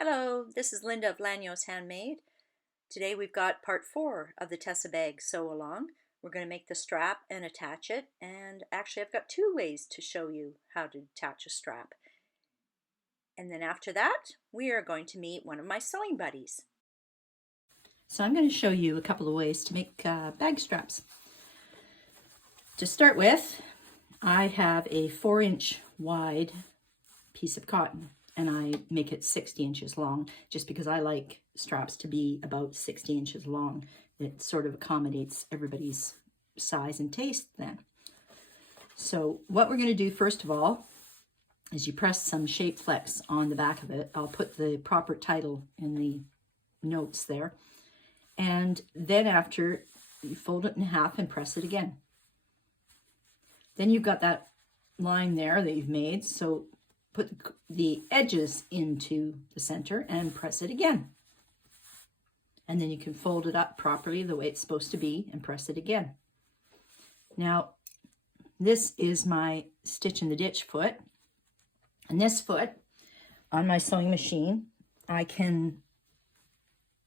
Hello, this is Linda of Lányos Handmade. Today we've got part 4 of the Tessa Bag sew along. We're going to make the strap and attach it, and actually I've got 2 ways to show you how to attach a strap. And then after that we are going to meet one of my sewing buddies. So I'm going to show you a couple of ways to make bag straps. To start with, I have a 4-inch wide piece of cotton, and I make it 60 inches long just because I like straps to be about 60 inches long. It sort of accommodates everybody's size and taste then. So what we're going to do first of all is you press some Shapflex on the back of it. I'll put the proper title in the notes there. And then after, you fold it in half and press it again. Then you've got that line there that you've made, so put the edges into the center and press it again. And then you can fold it up properly the way it's supposed to be and press it again. Now, this is my stitch in the ditch foot. And this foot, on my sewing machine, I can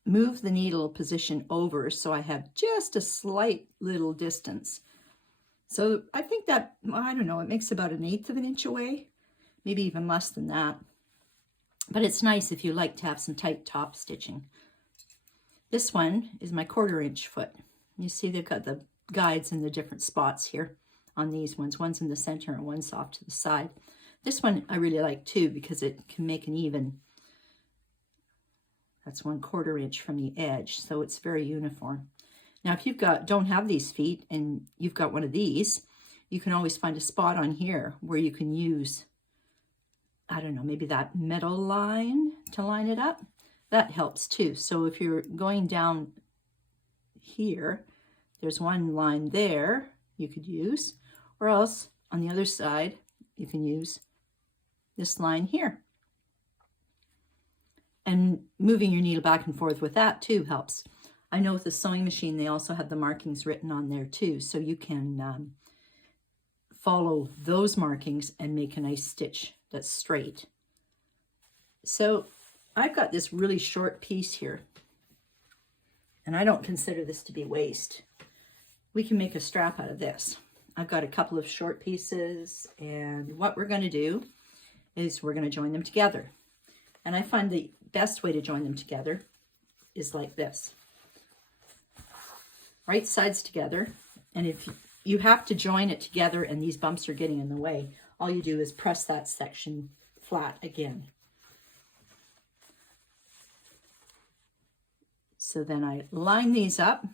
move the needle position over so I have just a slight little distance. So I think that, I don't know, it makes about 1/8 of an inch away. Maybe even less than that. But it's nice if you like to have some tight top stitching. This one is my 1/4 inch foot. You see they've got the guides in the different spots here on these ones. One's in the center and one's off to the side. This one I really like too because it can make an even. That's 1/4 inch from the edge, so it's very uniform. Now if don't have these feet and you've got one of these, you can always find a spot on here where you can use, I don't know, maybe that metal line to line it up. That helps too. So if you're going down here, there's one line there you could use, or else on the other side, you can use this line here. And moving your needle back and forth with that too helps. I know with the sewing machine, they also have the markings written on there too, so you can follow those markings and make a nice stitch that's straight. So I've got this really short piece here, and I don't consider this to be waste. We can make a strap out of this. I've got a couple of short pieces, and what we're going to do is we're going to join them together. And I find the best way to join them together is like this. Right sides together, and if you have to join it together and these bumps are getting in the way, all you do is press that section flat again. So then I line these up,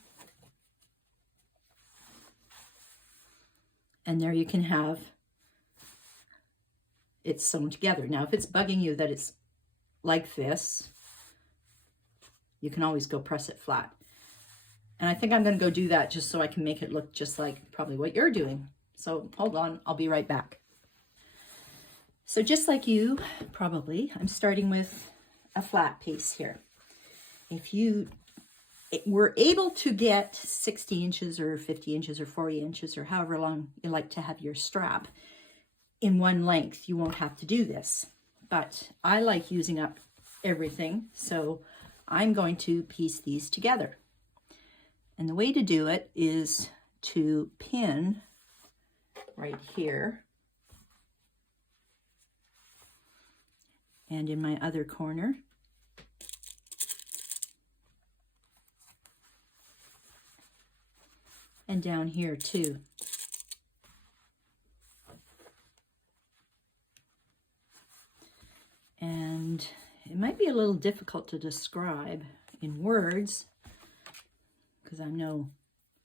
and there you can have it sewn together. Now if it's bugging you that it's like this, you can always go press it flat. And I think I'm going to go do that just so I can make it look just like probably what you're doing. So hold on, I'll be right back. So just like you, probably, I'm starting with a flat piece here. If you were able to get 60 inches or 50 inches or 40 inches or however long you like to have your strap in one length, you won't have to do this. But I like using up everything, so I'm going to piece these together. And the way to do it is to pin right here and in my other corner. And down here too. And it might be a little difficult to describe in words because I'm no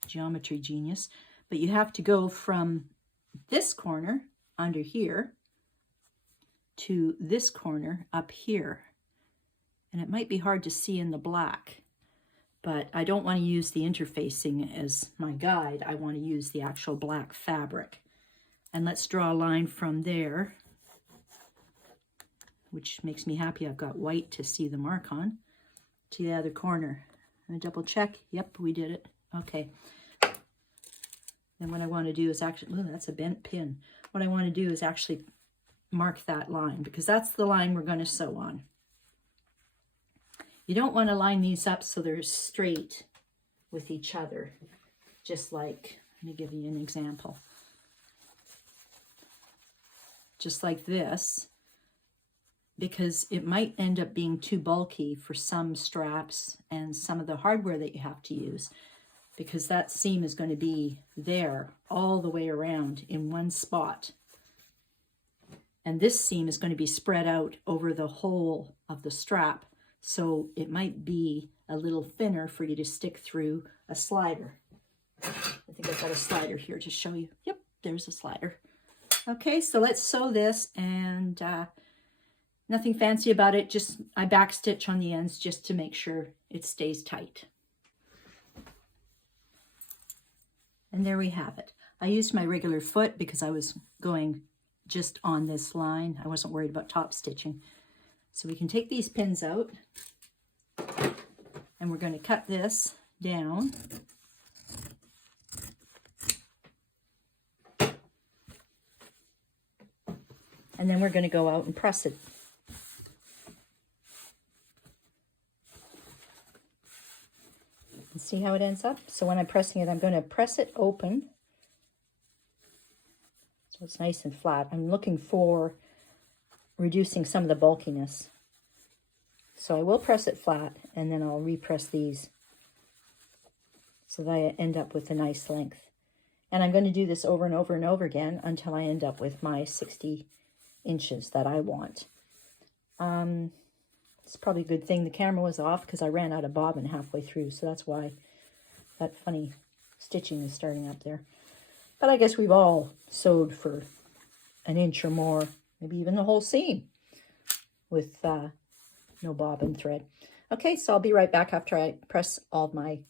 geometry genius, but you have to go from this corner under here to this corner up here. And it might be hard to see in the black, but I don't want to use the interfacing as my guide. I want to use the actual black fabric. And let's draw a line from there, which makes me happy I've got white to see the mark on, to the other corner. And double check. Yep, we did it. Okay. Then what I want to do is actually, oh, that's a bent pin. What I want to do is actually mark that line because that's the line we're going to sew on. You don't want to line these up so they're straight with each other. Just like, let me give you an example. Just like this, because it might end up being too bulky for some straps and some of the hardware that you have to use, because that seam is going to be there all the way around in one spot. And this seam is going to be spread out over the whole of the strap. So it might be a little thinner for you to stick through a slider. I think I've got a slider here to show you. Yep, there's a slider. Okay, so let's sew this, and nothing fancy about it. Just I backstitch on the ends just to make sure it stays tight. And there we have it. I used my regular foot because I was going just on this line. I wasn't worried about top stitching. So we can take these pins out, and we're going to cut this down. And then we're going to go out and press it. And see how it ends up? So when I'm pressing it, I'm going to press it open so it's nice and flat. I'm looking for reducing some of the bulkiness. So I will press it flat, and then I'll repress these so that I end up with a nice length. And I'm going to do this over and over and over again until I end up with my 60 inches that I want. It's probably a good thing the camera was off because I ran out of bobbin halfway through, so that's why that funny stitching is starting up there. But I guess we've all sewed for an inch or more, maybe even the whole seam with no bobbin thread. Okay, so I'll be right back after I press all my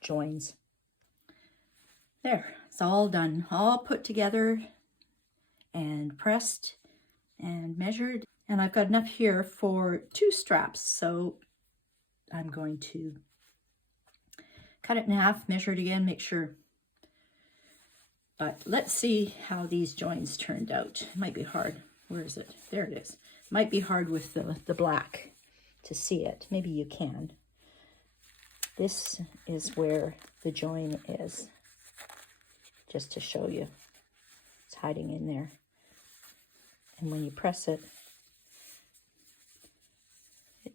joins. There, it's all done, all put together and pressed and measured, and I've got enough here for 2 straps, so I'm going to cut it in half, measure it again, make sure. But let's see how these joins turned out. It might be hard. Where is it? There it is. It might be hard with the black to see it. Maybe you can. This is where the join is, just to show you. It's hiding in there. And when you press it,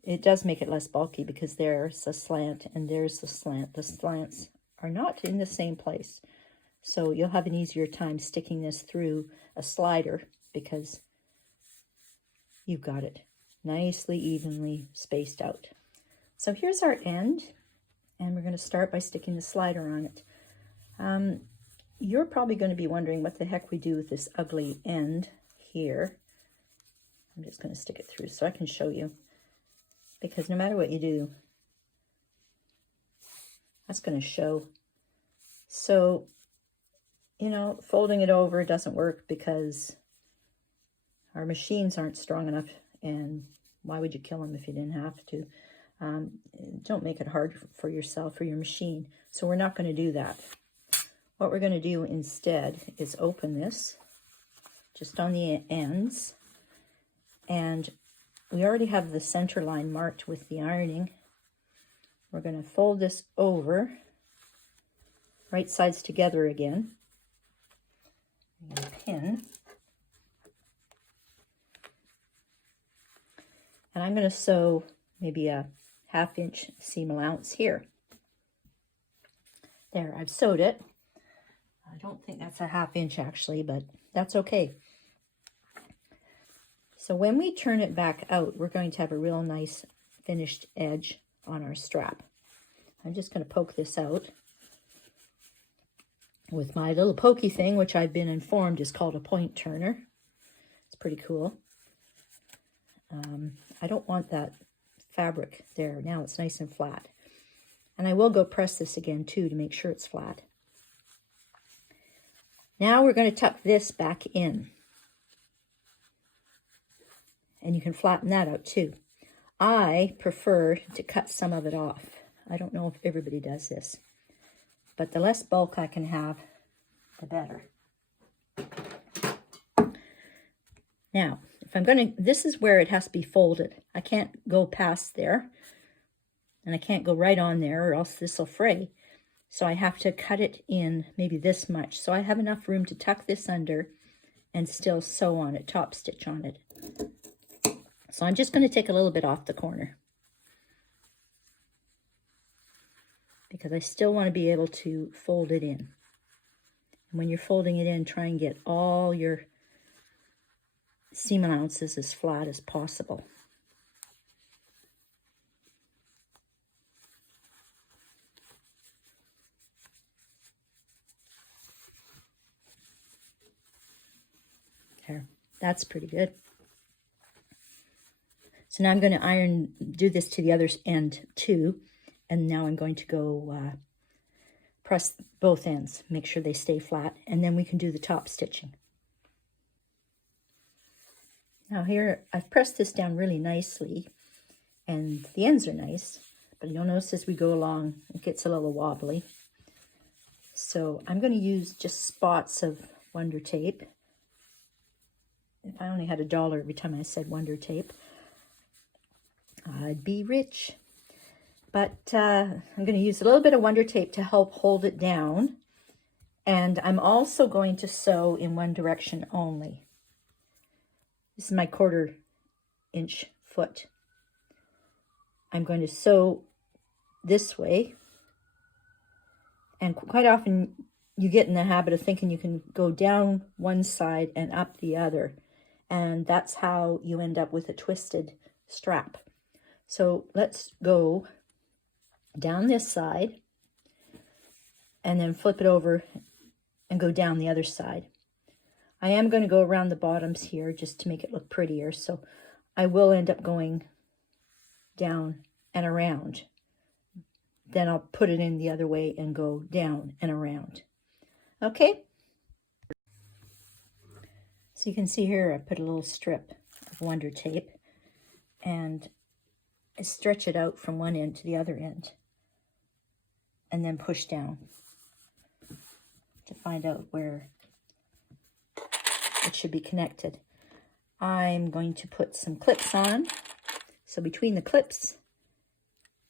it does make it less bulky because there's a slant and there's the slant. The slants are not in the same place. So you'll have an easier time sticking this through a slider because you've got it nicely, evenly spaced out. So here's our end, and we're going to start by sticking the slider on it. You're probably going to be wondering what the heck we do with this ugly end here. I'm just going to stick it through so I can show you, because no matter what you do, that's going to show. So, you know, folding it over doesn't work because our machines aren't strong enough, and why would you kill them if you didn't have to? Don't make it hard for yourself or your machine. So we're not going to do that. What we're going to do instead is open this just on the ends, and we already have the center line marked with the ironing. We're going to fold this over, right sides together again, and pin. And I'm going to sew maybe a 1/2 inch seam allowance here. There, I've sewed it. I don't think that's a 1/2 inch actually, but that's okay. So when we turn it back out, we're going to have a real nice finished edge on our strap. I'm just going to poke this out with my little pokey thing, which I've been informed is called a point turner. It's pretty cool. I don't want that fabric there. Now it's nice and flat. And I will go press this again too to make sure it's flat. Now we're going to tuck this back in. And you can flatten that out too. I prefer to cut some of it off. I don't know if everybody does this, but the less bulk I can have, the better. Now, if I'm going to, this is where it has to be folded. I can't go past there. and I can't go right on there or else this will fray. So I have to cut it in maybe this much. So I have enough room to tuck this under and still sew on it, top stitch on it. So I'm just going to take a little bit off the corner because I still want to be able to fold it in. And when you're folding it in, try and get all your seam allowances as flat as possible. There, that's pretty good. So now I'm going to do this to the other end too, and now I'm going to go press both ends, make sure they stay flat, and then we can do the top stitching. Now here, I've pressed this down really nicely, and the ends are nice, but you'll notice as we go along, it gets a little wobbly. So I'm going to use just spots of Wonder Tape. If I only had $1 every time I said Wonder Tape, I'd be rich. But I'm going to use a little bit of Wonder Tape to help hold it down. And I'm also going to sew in one direction only. This is my 1/4 inch foot. I'm going to sew this way. And quite often you get in the habit of thinking you can go down one side and up the other. And that's how you end up with a twisted strap. So let's go down this side and then flip it over and go down the other side. I am going to go around the bottoms here just to make it look prettier, so I will end up going down and around. Then I'll put it in the other way and go down and around. Okay? So you can see here I put a little strip of Wonder Tape and I stretch it out from one end to the other end and then push down to find out where it should be connected. I'm going to put some clips on. So between the clips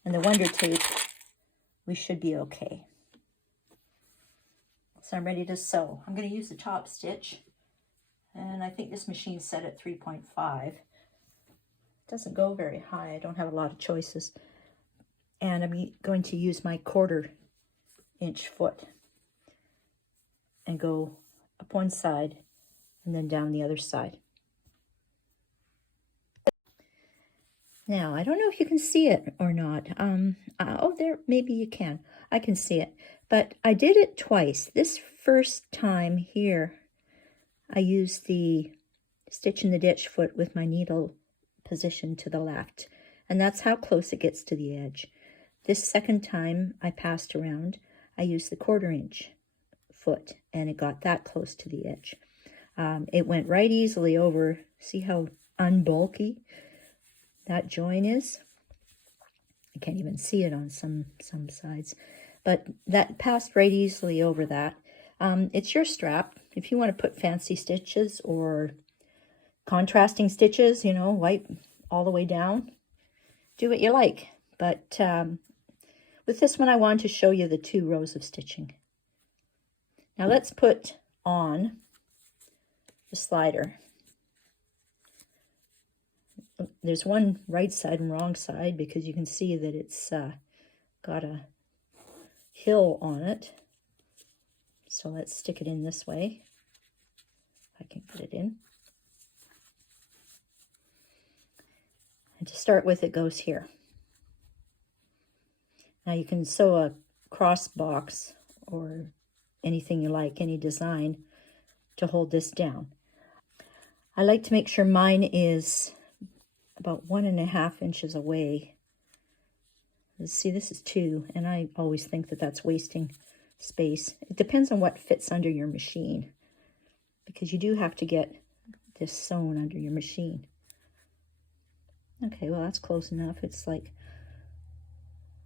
and the Wonder Tape, we should be okay. So I'm ready to sew. I'm going to use the top stitch, and I think this machine's set at 3.5. It doesn't go very high. I don't have a lot of choices. And I'm going to use my 1/4 inch foot and go up one side and then down the other side. Now, I don't know if you can see it or not. Oh, there, maybe you can. I can see it. But I did it twice. This first time here, I used the stitch in the ditch foot with my needle positioned to the left. And that's how close it gets to the edge. This second time I passed around, I used the 1/4 inch foot, and it got that close to the edge. It went right easily over. See how unbulky that join is? I can't even see it on some sides, but that passed right easily over that. It's your strap. If you want to put fancy stitches or contrasting stitches, you know, white all the way down, do what you like. But with this one, I wanted to show you the 2 rows of stitching. Now let's put on the slider. There's one right side and wrong side because you can see that it's got a hill on it. So let's stick it in this way. I can put it in. And to start with, it goes here. Now you can sew a cross box or anything you like, any design, to hold this down. I like to make sure mine is about 1.5 inches away. Let's see, this is 2, and I always think that that's wasting space. It depends on what fits under your machine, because you do have to get this sewn under your machine. Okay, well, that's close enough. It's like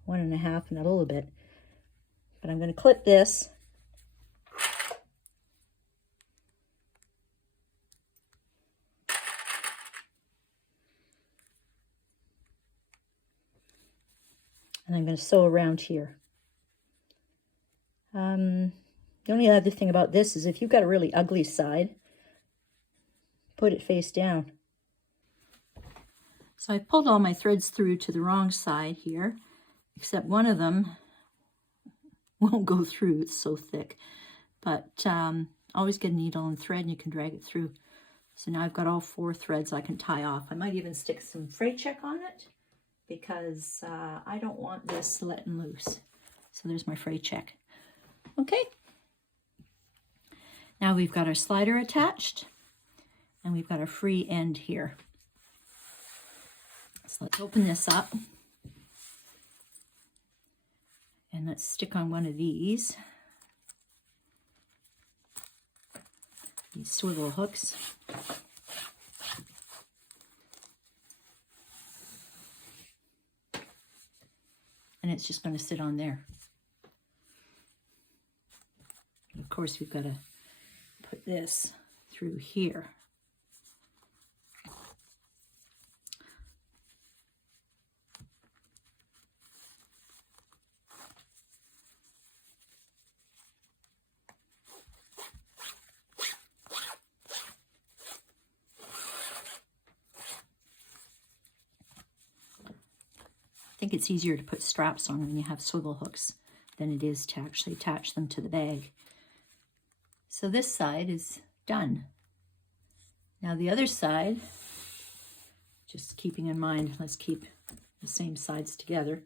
1.5 and a little bit. But I'm going to clip this. And I'm going to sew around here. The only other thing about this is if you've got a really ugly side, put it face down. So I pulled all my threads through to the wrong side here, except one of them won't go through, it's so thick. But always get a needle and thread and you can drag it through. So now I've got all 4 threads I can tie off. I might even stick some fray check on it because I don't want this letting loose. So there's my fray check. Okay. Now we've got our slider attached and we've got a free end here. So let's open this up and let's stick on one of these swivel hooks. And it's just going to sit on there. And of course, we've got to put this through here. I think it's easier to put straps on when you have swivel hooks than it is to actually attach them to the bag. So this side is done. Now the other side, just keeping in mind, let's keep the same sides together.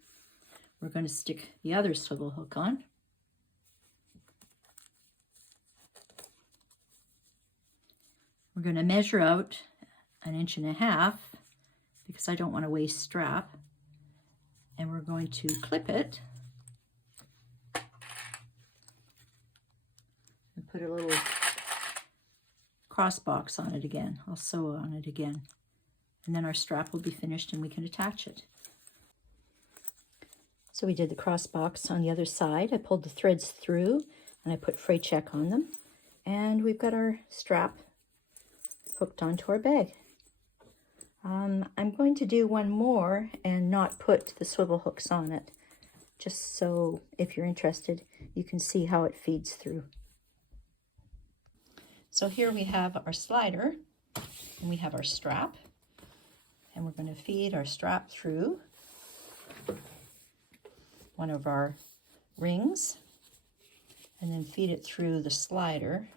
We're going to stick the other swivel hook on. We're going to measure out 1.5 inches because I don't want to waste strap. And we're going to clip it and put a little cross box on it again. I'll sew on it again. And then our strap will be finished and we can attach it. So we did the cross box on the other side. I pulled the threads through and I put fray check on them. And we've got our strap hooked onto our bag. I'm going to do one more and not put the swivel hooks on it, just so if you're interested, you can see how it feeds through. So here we have our slider and we have our strap, and we're going to feed our strap through one of our rings and then feed it through the slider.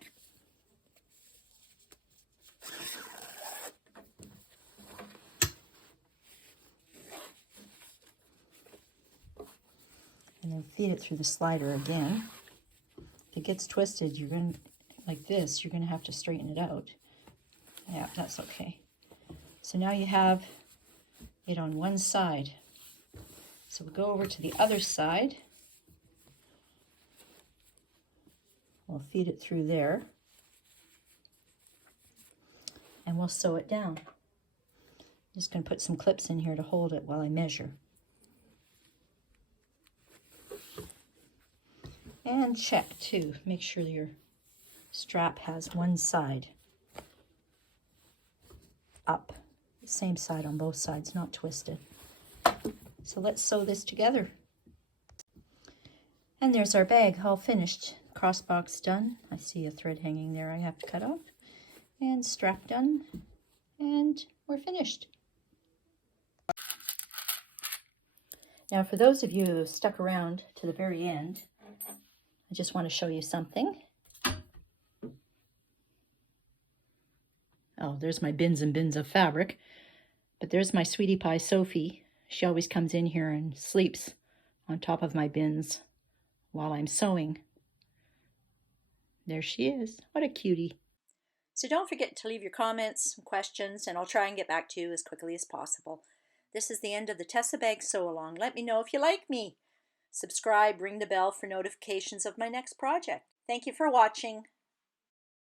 And then feed it through the slider again. If it gets twisted, you're going to, like this, you're going to have to straighten it out. Yeah, that's okay. So now you have it on one side. So we'll go over to the other side. We'll feed it through there. And we'll sew it down. I'm just going to put some clips in here to hold it while I measure. And check too, make sure your strap has one side up, the same side on both sides, not twisted. So let's sew this together. And there's our bag all finished. Cross box done. I see a thread hanging there I have to cut off. And strap done. And we're finished. Now for those of you who have stuck around to the very end, I just want to show you something. Oh, there's my bins and bins of fabric. But there's my sweetie pie, Sophie. She always comes in here and sleeps on top of my bins while I'm sewing. There she is. What a cutie. So don't forget to leave your comments and questions, and I'll try and get back to you as quickly as possible. This is the end of the Tessa Bag Sew Along. Let me know if you like me. Subscribe, ring the bell for notifications of my next project. Thank you for watching.